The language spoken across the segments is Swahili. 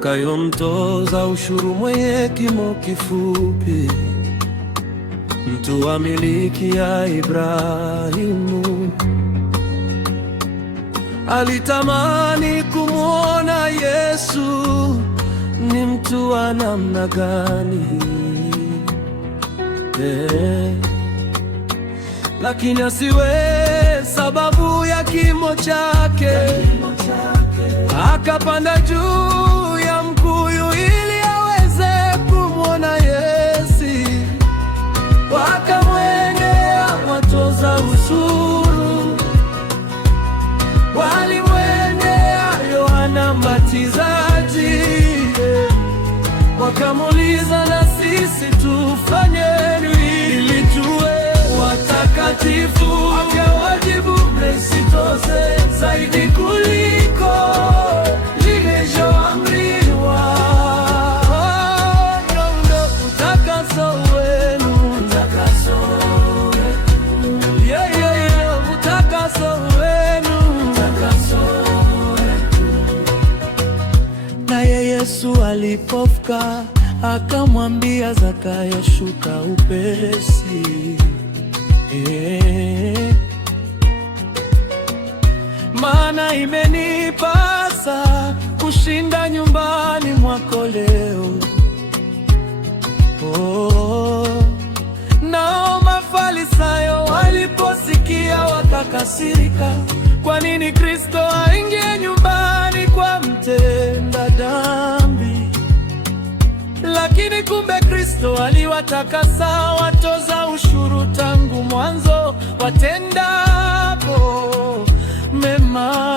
Zakayo mtoza ushuru mwenye kimo kifupi, mtu wa miliki ya Ibrahimu, alitamani kumwona Yesu ni mtu wa namna gani, lakini asiwe sababu ya kimo chake, akapanda juu ya mkuyu ili aweze kumwona Yesu. Wakamwendea watoza ushuru, walimwendea Yohana Mbatizaji, wakamuuliza, na sisi tufanye nini ili tuwe watakatifu? Akawajibu, msitoze zaidi kuliko lilivyoamriwa. Utakaso wenu, utakaso wenu, utakaso wenu, utakaso wenu. Naye Yesu alipofika akamwambia Zakayo, shuka upesi, maana imenipasa kushinda nyumbani mwako leo. Nao Mafarisayo waliposikia wakakasirika, kwa nini Kristo aingie nyumbani kwa mtenda dhambi? Lakini kumbe Kristo aliwatakasa watoza ushuru tangu mwanzo watendapo mema.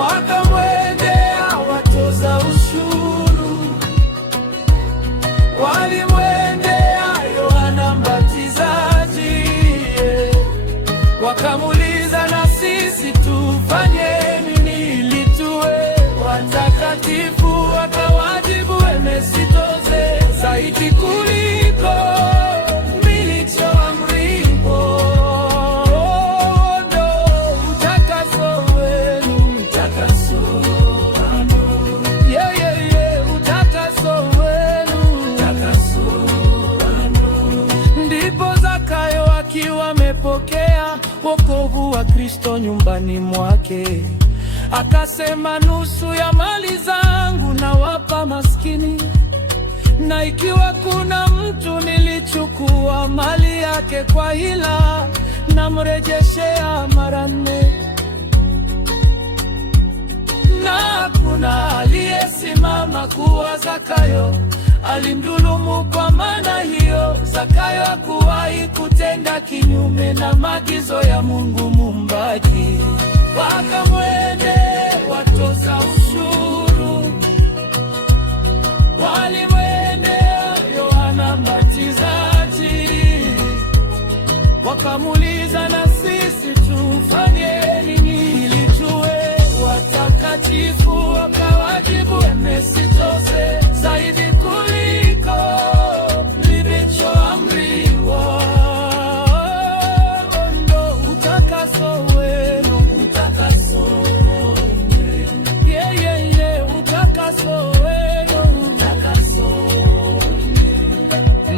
Wakamwendea watoza ushuru, walimwendea Yohana Mbatizaji, wakamuuliza, na sisi tufanye nini ili tuwe watakatifu? Akawajibu, msitoze zaidi kuliko mlivyoamriwa. Utakaso wenu, utakaso wenu, utakaso wenu, utakaso wenu. Ndipo Zakayo akiwa amepokea wokovu wa Kristo nyumbani mwake, akasema, nusu ya mali zangu nawapa maskini, na ikiwa kuna mtu nilichukua mali yake kwa hila, namrejeshea mara 4. Na kuna aliyesimama kuwa Zakayo alimdhulumu. Kwa maana hiyo Zakayo hakuwahi kutenda kinyume na maagizo ya Mungu Muumbaji. Wakamwendea watoza ushuru, walimwendea Yohana Mbatizaji, wakamuuliza, na sisi tufanye nini ili tuwe watakatifu? Akawajibu, msitoze zaidi kuliko mlivyoamriwa. Utakaso wenu, utakaso wenu, utakaso wenu.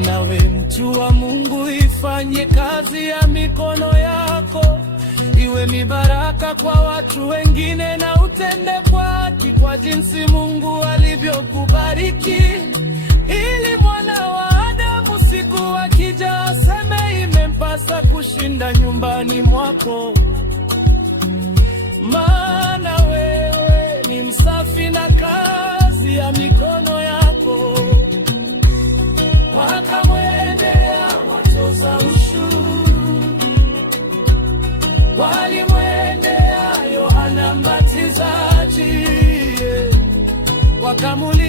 Nawe mtu wa Mungu, ifanye kazi ya mikono yako iwe mibaraka kwa watu wengine, na utende kwa haki kwa jinsi Mungu alivyokubariki, ili Mwana wa Adamu siku akija aseme, imempasa kushinda nyumbani mwako. Maana wewe ni msafi na kazi ya mikono yako. Wakamwendea watoza ushuru, walimwendea Yohana Mbatizaji, wakamuuliza,